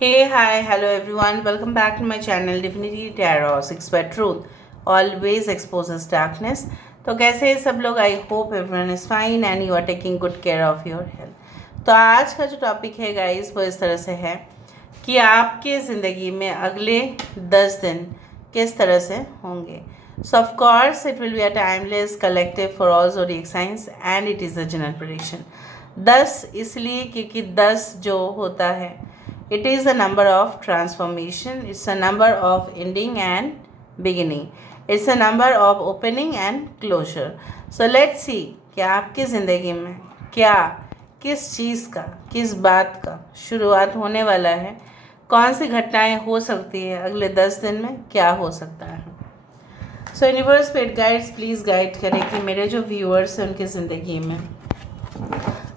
Hey, hi, hello everyone. Welcome back to my channel Divinity Tarot 6 by Truth. Always exposes darkness. तो कैसे हैं सब लोग? I hope everyone is fine and you are taking good care of your health. तो आज का जो topic है गाइस वो इस तरह से है कि आपके ज़िंदगी में अगले 10 दिन किस तरह से होंगे। सो of course it will be a timeless collective for all zodiac science and it is a general prediction. 10 इसलिए क्योंकि 10 जो होता है it is a number of transformation, it's a number of ending and beginning, it's a number of opening and closure. So let's see कि आपकी ज़िंदगी में क्या किस चीज़ का किस बात का शुरुआत होने वाला है, कौन सी घटनाएं हो सकती है अगले 10 दिन में, क्या हो सकता है। सो universe paid guides please guide करें कि मेरे जो व्यूअर्स हैं उनकी ज़िंदगी में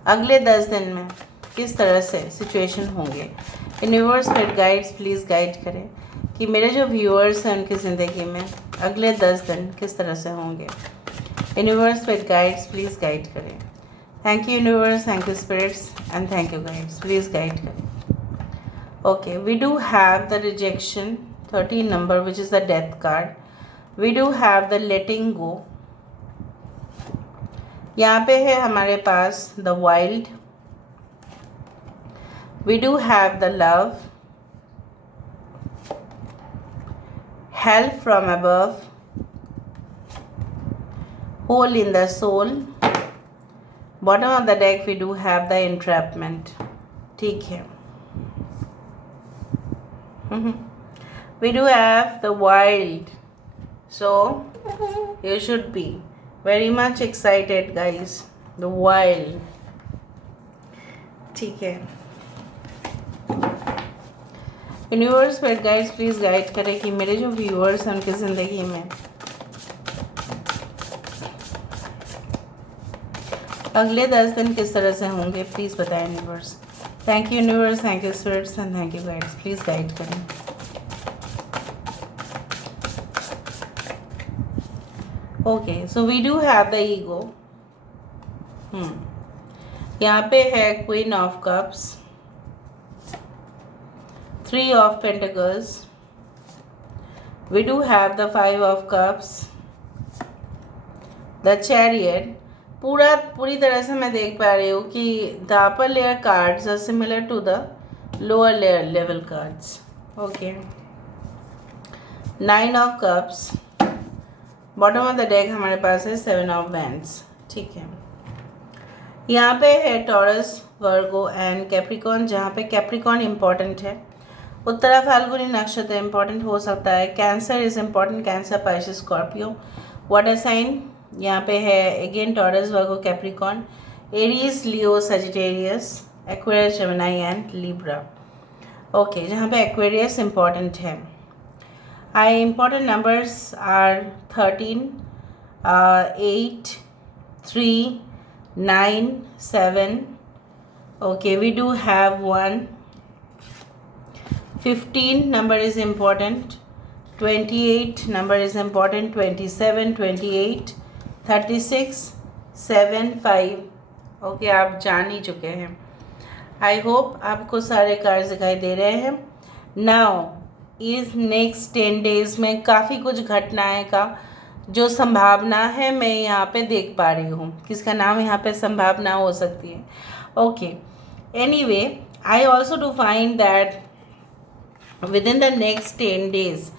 अगले 10 दिन में किस तरह से सिचुएशन होंगे। Universe paid guides please guide करें कि मेरे जो व्यूअर्स हैं उनकी ज़िंदगी में अगले 10 दिन किस तरह से होंगे। Universe paid guides please guide करें। Thank you universe, thank you spirits and thank you guides, please guide करें। Okay, we do have the rejection 13 number which is the death card. We do have the letting go. यहाँ पे है हमारे पास the wild. We do have the love, help from above, hole in the soul. Bottom of the deck we do have the entrapment. ठीक है। We do have the wild. So you should be very much excited guys. The wild. ठीक है। Universe paid guides please guide करें कि मेरे जो viewers हैं उनकी ज़िंदगी में अगले 10 दिन किस तरह से होंगे, प्लीज़ बताएं universe. Thank you universe, thank you spirits and thank you guides, please guide करें। Okay, so we do have the ego. यहाँ पे है queen of cups, 3 of Pentacles. We do have the 5 of Cups, the Chariot. पूरी तरह से मैं देख पा रही हूँ कि the upper layer cards are similar to the lower layer level cards. Okay. 9 of Cups. Bottom of the deck हमारे पास है 7 of Wands. ठीक है। यहाँ पे है टॉरस, वर्गो एंड कैप्रिकॉन, जहाँ पे कैप्रिकॉन इम्पॉर्टेंट है। उत्तरा फाल्गुनी नक्षत्र इम्पॉर्टेंट हो सकता है। Cancer is important, Cancer, Pisces, Scorpio. Water sign यहाँ पे है again Taurus, Virgo, Capricorn, Aries, Leo, Sagittarius, Aquarius, Gemini and Libra. Okay, जहाँ पे एक्वेरियस इम्पॉर्टेंट है। I important numbers are 13, 8, 3, 9, 7. Okay, we do have 1. 15 number is important, 28 number is important, 27, 28, 36, 7, 5. Okay, आप जान ही चुके हैं। आई होप आपको सारे cards दिखाई दे रहे हैं। नाउ इस नेक्स्ट 10 डेज में काफ़ी कुछ घटनाएं का जो संभावना है मैं यहाँ पे देख पा रही हूँ। किसका नाम यहाँ पे संभावना हो सकती है। Okay, anyway I also do find that within the next 10 days,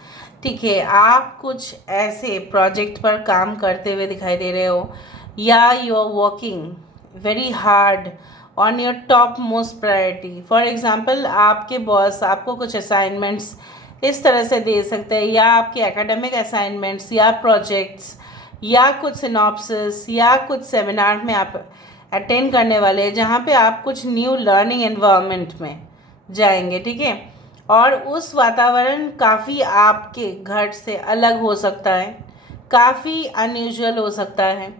ठीक है, आप कुछ ऐसे प्रोजेक्ट पर काम करते हुए दिखाई दे रहे हो या you are working very hard on your top most priority. For example, आपके बॉस आपको कुछ असाइनमेंट्स इस तरह से दे सकते हैं, या आपके एकेडमिक असाइनमेंट्स या प्रोजेक्ट्स या कुछ सिनॉप्सिस या कुछ सेमिनार में आप अटेंड करने वाले हैं जहाँ पे आप कुछ न्यू लर्निंग एनवायरनमेंट में जाएंगे। ठीक है, और उस वातावरण काफ़ी आपके घर से अलग हो सकता है, काफ़ी अनयूजुअल हो सकता है।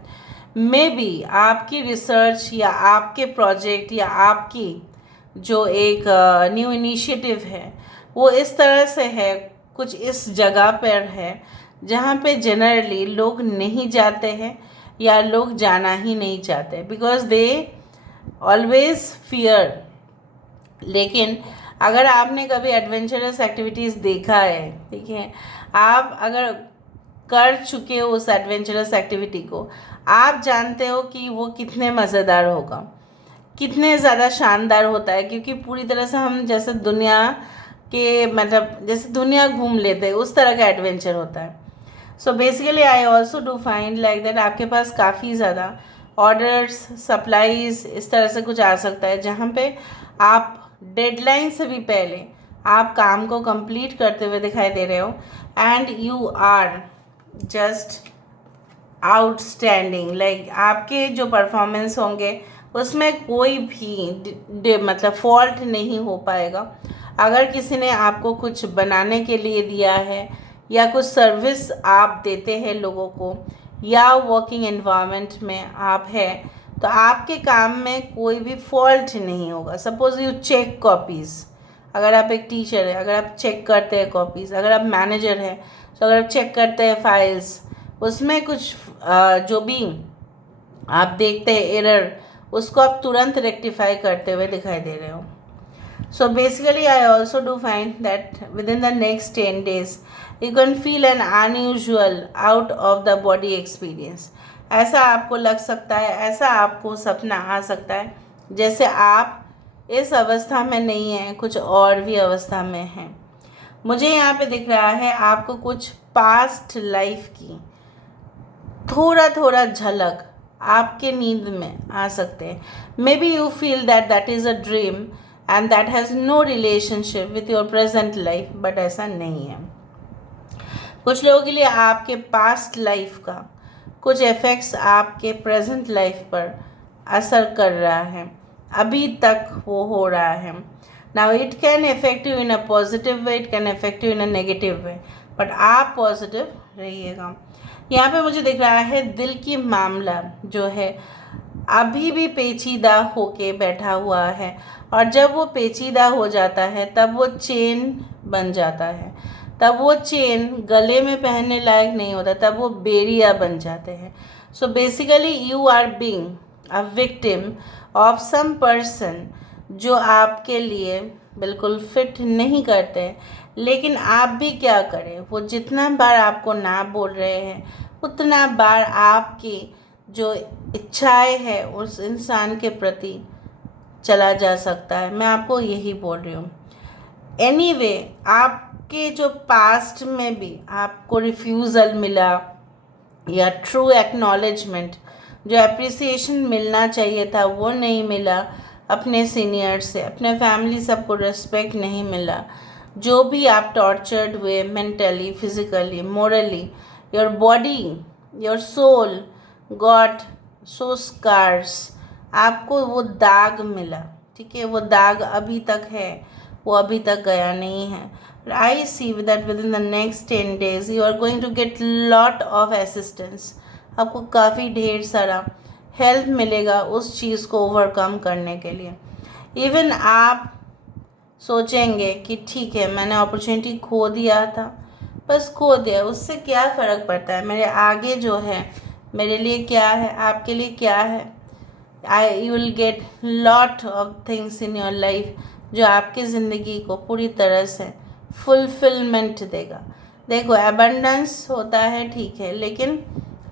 मे बी आपकी रिसर्च या आपके प्रोजेक्ट या आपकी जो एक न्यू इनिशिएटिव है वो इस तरह से है, कुछ इस जगह पर है जहाँ पे जनरली लोग नहीं जाते हैं या लोग जाना ही नहीं चाहते, बिकॉज दे ऑलवेज फियर। लेकिन अगर आपने कभी एडवेंचरस एक्टिविटीज़ देखा है, ठीक है, आप अगर कर चुके हो उस एडवेंचरस एक्टिविटी को, आप जानते हो कि वो कितने मज़ेदार होगा, कितने ज़्यादा शानदार होता है, क्योंकि पूरी तरह से हम जैसे दुनिया के मतलब जैसे दुनिया घूम लेते हैं उस तरह का एडवेंचर होता है। So basically I also do find like that आपके पास काफ़ी ज़्यादा ऑर्डर्स, सप्लाईज इस तरह से कुछ आ सकता है जहाँ पे आप डेडलाइन से भी पहले आप काम को कंप्लीट करते हुए दिखाई दे रहे हो and you are just outstanding. Like आपके जो परफॉर्मेंस होंगे उसमें कोई भी मतलब फॉल्ट नहीं हो पाएगा। अगर किसी ने आपको कुछ बनाने के लिए दिया है या कुछ सर्विस आप देते हैं लोगों को या वर्किंग एनवायरनमेंट में आप हैं, तो आपके काम में कोई भी फॉल्ट नहीं होगा। सपोज़ यू चेक कॉपीज़, अगर आप एक टीचर है, अगर आप चेक करते हैं कॉपीज़, अगर आप मैनेजर हैं तो अगर आप चेक करते हैं फाइल्स, उसमें कुछ जो भी आप देखते हैं एरर, उसको आप तुरंत रेक्टिफाई करते हुए दिखाई दे रहे हो। So basically I also do find that within the next 10 days you can feel an unusual out of the body experience। ऐसा आपको लग सकता है, ऐसा आपको सपना आ सकता है जैसे आप इस अवस्था में नहीं हैं, कुछ और भी अवस्था में हैं। मुझे यहाँ पे दिख रहा है आपको कुछ पास्ट लाइफ की थोड़ा थोड़ा झलक आपके नींद में आ सकते हैं। Maybe you feel that that is a dream and that has no relationship with your present life, but ऐसा नहीं है। कुछ लोगों के लिए आपके पास्ट लाइफ का कुछ इफ़ेक्ट्स आपके प्रेजेंट लाइफ पर असर कर रहा है, अभी तक वो हो रहा है। Now it can affect you in a positive way, it can affect you in a negative way, but आप पॉजिटिव रहिएगा। यहाँ पे मुझे दिख रहा है दिल की मामला जो है अभी भी पेचीदा होके बैठा हुआ है, और जब वो पेचीदा हो जाता है तब वो चेन बन जाता है, तब वो चेन गले में पहनने लायक नहीं होता, तब वो बेड़िया बन जाते हैं। So basically you are being a victim of some person जो आपके लिए बिल्कुल फिट नहीं करते, लेकिन आप भी क्या करें, वो जितना बार आपको ना बोल रहे हैं उतना बार आपकी जो इच्छाएं है उस इंसान के प्रति चला जा सकता है। मैं आपको यही बोल रही हूँ। एनीवे, आपके जो पास्ट में भी आपको रिफ्यूज़ल मिला या ट्रू एक्नॉलेजमेंट, जो अप्रिसिएशन मिलना चाहिए था वो नहीं मिला, अपने सीनियर से, अपने फैमिली सबको रिस्पेक्ट नहीं मिला, जो भी आप टॉर्चर्ड हुए mentally, physically, morally, your body, your soul got so scars, आपको वो दाग मिला, ठीक है, वो दाग अभी तक है, वो अभी तक गया नहीं है। I see that within the next 10 days you are going to get lot of assistance. आपको काफ़ी ढेर सारा हेल्प मिलेगा उस चीज़ को ओवरकम करने के लिए। इवन आप सोचेंगे कि ठीक है, मैंने अपॉर्चुनिटी खो दिया था, बस खो दिया, उससे क्या फ़र्क पड़ता है, मेरे आगे जो है मेरे लिए क्या है, आपके लिए क्या है। You will get lot of things in your life जो आपकी ज़िंदगी को पूरी तरह से फुलफिलमेंट देगा। देखो, एबंडेंस होता है, ठीक है, लेकिन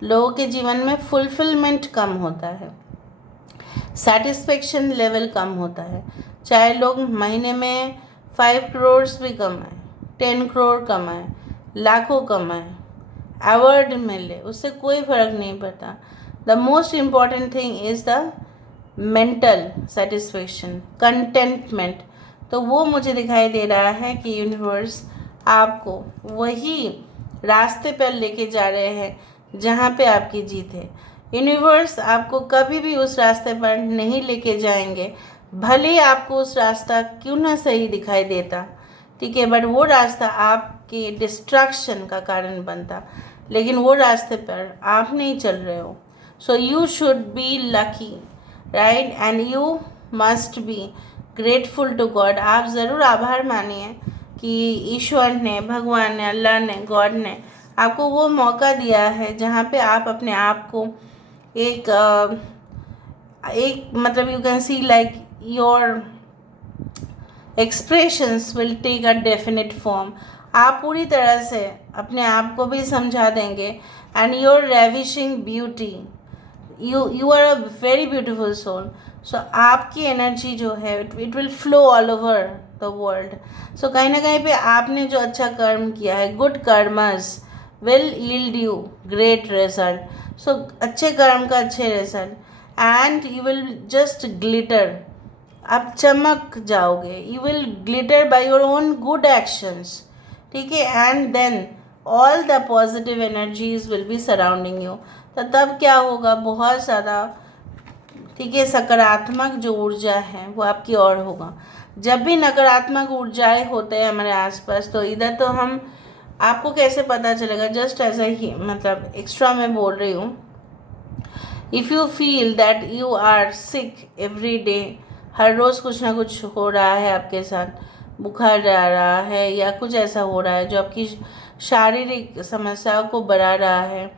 लोगों के जीवन में फुलफिलमेंट कम होता है, सेटिस्फेक्शन लेवल कम होता है। चाहे लोग महीने में 5 करोड़ भी कमाएं, 10 करोड़ कमाएं, लाखों कमाएं, अवार्ड मिले, उससे कोई फ़र्क नहीं पड़ता। The most important thing is the mental satisfaction, contentment. तो वो मुझे दिखाई दे रहा है कि यूनिवर्स आपको वही रास्ते पर लेके जा रहे हैं जहाँ पे आपकी जीत है। यूनिवर्स आपको कभी भी उस रास्ते पर नहीं लेके जाएंगे, भले ही आपको उस रास्ता क्यों ना सही दिखाई देता, ठीक है, बट वो रास्ता आपके डिस्ट्रैक्शन का कारण बनता, लेकिन वो रास्ते पर आप नहीं चल रहे हो। So you should be lucky, right, and you must be grateful to God. आप ज़रूर आभार मानिए कि ईश्वर ने, भगवान ने, अल्लाह ने, गॉड ने आपको वो मौका दिया है जहाँ पे आप अपने आप को एक मतलब you can see like your expressions will take a definite form. आप पूरी तरह से अपने आप को भी समझा देंगे। And your ravishing beauty, you are a very beautiful soul. So आपकी एनर्जी जो है it will flow all over the world. So कहीं ना कहीं पे आपने जो अच्छा कर्म किया है, good karmas will yield you great result. So अच्छे कर्म का अच्छे result, and you will just glitter, आप चमक जाओगे। You will glitter by your own good actions, ठीक है। And then all the positive energies will be surrounding you. तो तब क्या होगा, बहुत ज़्यादा, ठीक है, सकारात्मक जो ऊर्जा है वो आपकी ओर होगा। जब भी नकारात्मक ऊर्जाएं होते हैं हमारे आसपास, तो इधर तो हम, आपको कैसे पता चलेगा, जस्ट ऐसा ही, मतलब एक्स्ट्रा मैं बोल रही हूँ। If you feel that you are sick every day, हर रोज़ कुछ ना कुछ हो रहा है आपके साथ, बुखार आ रहा है या कुछ ऐसा हो रहा है जो आपकी शारीरिक समस्याओं को बढ़ा रहा है,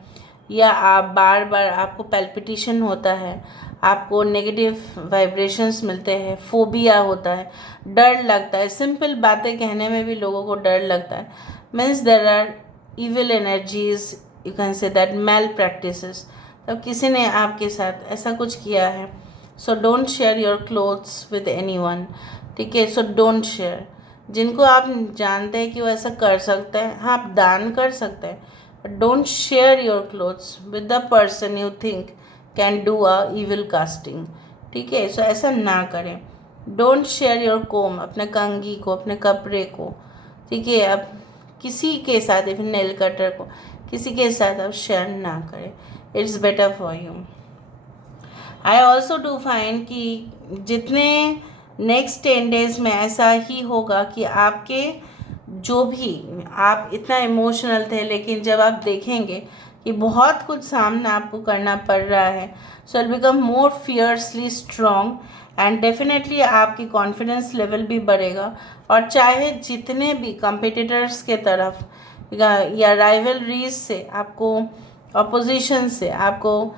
या आप बार बार आपको पैल्पिटेशन होता है, आपको नेगेटिव वाइब्रेशंस मिलते हैं, फोबिया होता है, डर लगता है, सिंपल बातें कहने में भी लोगों को डर लगता है, means there are evil energies, you can say that malpractices. तब किसी ने आपके साथ ऐसा कुछ किया है। So don't share your clothes with anyone, ठीक है। सो डोंट शेयर, जिनको आप जानते हैं कि वो ऐसा कर सकते हैं, हाँ आप दान कर सकते हैं, but don't share your clothes with the person you think can do a evil casting, ठीक है। सो ऐसा ना करें। डोंट शेयर योर कोम, अपने कंघी को, अपने कपड़े को, ठीक है। अब किसी के साथ, इवन नेल कटर को किसी के साथ आप शेयर ना करें, it's better for you. I also do find कि जितने नेक्स्ट 10 डेज में ऐसा ही होगा कि आपके जो भी, आप इतना इमोशनल थे, लेकिन जब आप देखेंगे कि बहुत कुछ सामना आपको करना पड़ रहा है, so it become more fiercely strong, and definitely आपकी कॉन्फिडेंस लेवल भी बढ़ेगा। और चाहे जितने भी कंपिटिटर्स के तरफ या राइवलरीज से आपको, अपोजिशन से आपको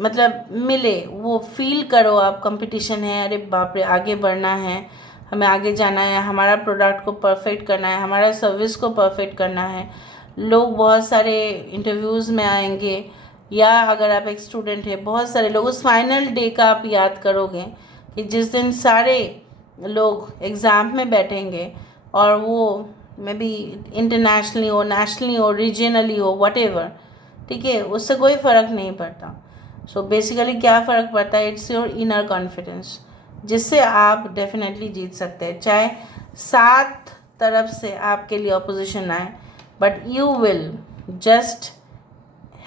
मतलब मिले, वो फील करो आप कंपटीशन है, अरे बाप रे आगे बढ़ना है, हमें आगे जाना है, हमारा प्रोडक्ट को परफेक्ट करना है, हमारा सर्विस को परफेक्ट करना है। लोग बहुत सारे इंटरव्यूज़ में आएंगे, या अगर आप एक स्टूडेंट है, बहुत सारे लोग, उस फाइनल डे का आप याद करोगे कि जिस दिन सारे लोग एग्ज़ाम में बैठेंगे, और वो मे बी इंटरनेशनली हो, नेशनली हो, रीजनली हो, वटेवर, ठीक है, उससे कोई फ़र्क नहीं पड़ता। सो बेसिकली क्या फ़र्क पड़ता है, इट्स योर इनर कॉन्फिडेंस, जिससे आप डेफिनेटली जीत सकते हैं। चाहे 7 तरफ से आपके लिए अपोजिशन आए, but you will just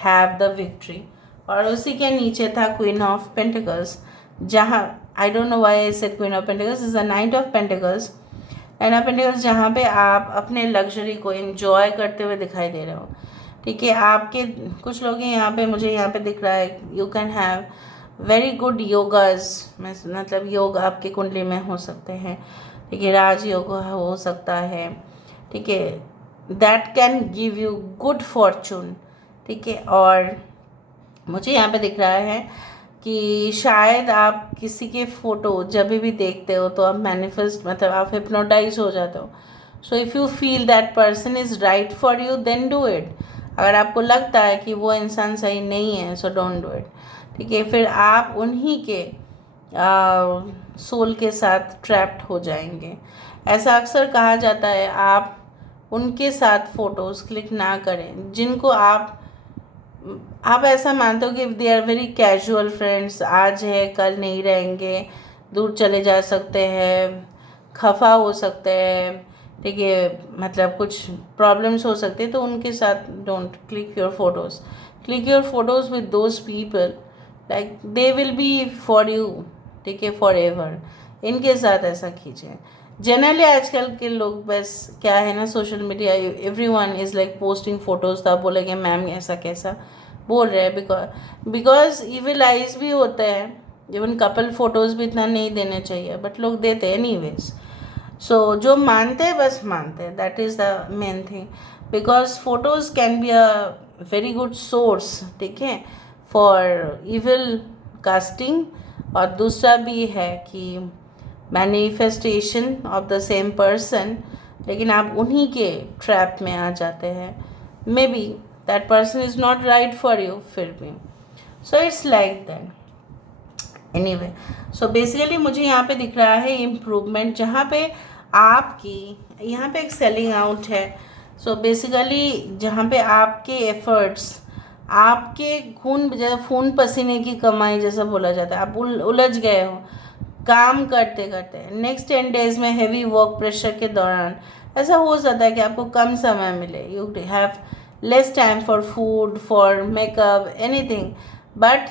have the victory. और उसी के नीचे था क्वीन ऑफ पेंटिकल्स, जहाँ I don't know why I said queen of pentacles, is the night of pentacles. Night of pentacles जहाँ पे आप अपने लग्जरी को एंजॉय करते हुए दिखाई दे रहे हो, ठीक है। आपके कुछ लोग हैं यहाँ पे, मुझे यहाँ पे दिख रहा है, you can have very good yogas, मतलब योग आपके कुंडली में हो सकते हैं, ठीक है। राज योग हो सकता है, ठीक है, that can give you good Fortune, ठीक है। और मुझे यहाँ पे दिख रहा है कि शायद आप किसी के फ़ोटो जब भी देखते हो तो आप मैनिफेस्ट, मतलब आप हिप्नोटाइज हो जाते हो। So if you feel that person is right for you, then do it. अगर आपको लगता है कि वो इंसान सही नहीं है, सो डोंट डू इट, ठीक है। फिर आप उन्हीं के सोल के साथ ट्रैप्ड हो जाएंगे। ऐसा अक्सर कहा जाता है, आप उनके साथ फ़ोटोज़ क्लिक ना करें जिनको आप ऐसा मानते हो कि they are very casual friends, आज है कल नहीं रहेंगे, दूर चले जा सकते हैं, खफा हो सकते हैं, ठीक है, मतलब कुछ प्रॉब्लम्स हो सकते हैं, तो उनके साथ don't click your photos. Click your photos with those people, like they will be for you, ठीक है, फॉर एवर। इनके साथ ऐसा कीजिए। जनरली आजकल के लोग बस क्या है ना, social media, everyone is like posting photos, तो आप बोलेंगे मैम ऐसा कैसा बोल रहे हैं, बिकॉज इविल आइज भी होते हैं। इवन कपल फ़ोटोज़ भी इतना नहीं देने चाहिए, बट लोग देते हैं एनीवेज। सो जो मानते हैं बस मानते हैं, that is the main thing, because photos can be a very good source, ठीक है, फॉर इविल कास्टिंग। और दूसरा भी है कि manifestation of the same person, लेकिन आप उन्हीं के ट्रैप में आ जाते हैं. May be that person is not right for you फिर भी. So it's like that. Anyway, so basically मुझे यहाँ पे दिख रहा है इम्प्रूवमेंट, जहाँ पे आपकी यहाँ पे एक सेलिंग आउट है. सो बेसिकली जहाँ पे आपके एफर्ट्स, आपके खून पसीने की कमाई जैसा बोला जाता है, आप उलझ गए हो काम करते करते. नेक्स्ट 10 डेज में हेवी वर्क प्रेशर के दौरान ऐसा हो सकता है कि आपको कम समय मिले. You have less time for food, for makeup, anything, but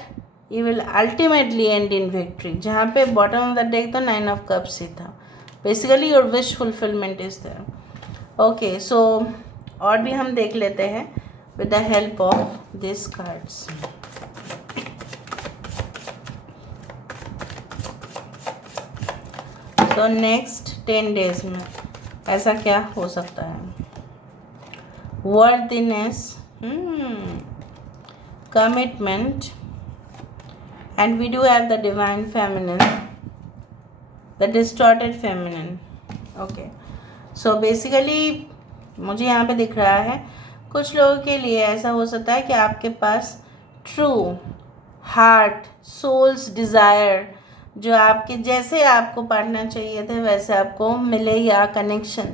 you will ultimately and in victory. जहाँ पे बॉटम ऑफ द डेक तो 9 ऑफ कप्स ही था. Basically your wish fulfilment is there. Okay, so और भी हम देख लेते हैं with the help of this cards. तो नेक्स्ट 10 डेज में ऐसा क्या हो सकता है? Worthiness, commitment, and we do have the divine feminine, the distorted feminine. Okay, so basically मुझे यहाँ पे दिख रहा है कुछ लोगों के लिए ऐसा हो सकता है कि आपके पास ट्रू हार्ट, सोल्स डिज़ायर, जो आपके जैसे आपको पार्टनर चाहिए थे वैसे आपको मिले, या कनेक्शन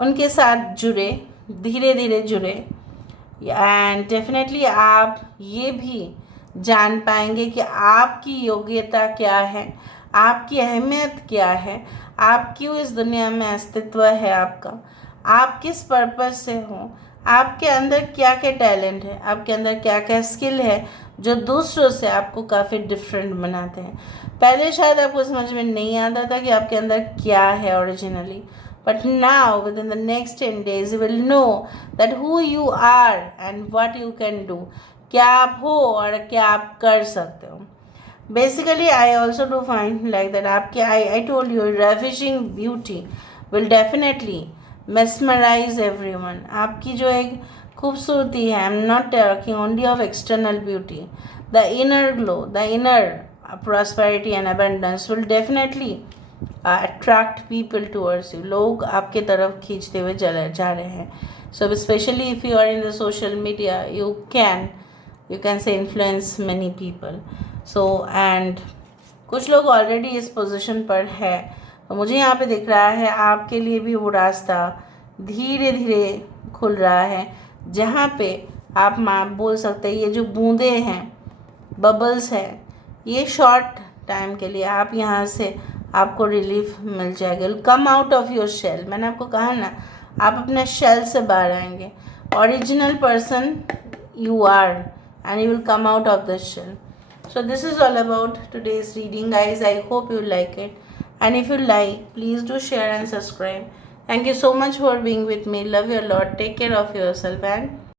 उनके साथ जुड़े, धीरे धीरे जुड़े. एंड डेफिनेटली आप ये भी जान पाएंगे कि आपकी योग्यता क्या है, आपकी अहमियत क्या है, आप क्यों इस दुनिया में अस्तित्व है आपका, आप किस पर्पस से हो, आपके अंदर क्या क्या टैलेंट है, आपके अंदर क्या क्या स्किल है जो दूसरों से आपको काफ़ी डिफरेंट बनाते हैं. पहले शायद आपको समझ में नहीं आता था कि आपके अंदर क्या है originally, but now within the next 10 days you will know that who you are and what you can do. क्या आप हो और क्या आप कर सकते हो. Basically I also do find like that आपके I told you ravishing beauty will definitely mesmerize everyone. आपकी जो एक खूबसूरती है, I'm not talking only of external beauty, the inner glow, the inner prosperity and abundance will definitely attract people towards you. लोग आपके तरफ खींचते हुए जा रहे हैं. So especially if you are in the social media, you can say influence many people. So and कुछ लोग ऑलरेडी इस पोजीशन पर है. तो मुझे यहाँ पे दिख रहा है आपके लिए भी वो रास्ता धीरे धीरे खुल रहा है, जहाँ पे आप बोल सकते हैं ये जो बूंदे हैं, बबल्स है, ये शॉर्ट टाइम के लिए आप यहाँ से आपको रिलीफ मिल जाएगा. Come out of your shell. मैंने आपको कहा ना, आप अपने शेल से बाहर आएंगे. Original person you are and you will come out of the shell. So this is all about today's reading, guys. I hope you like it, and if you like, please do share and subscribe. Thank you so much for being with me. Love you a lot. Take care of yourself and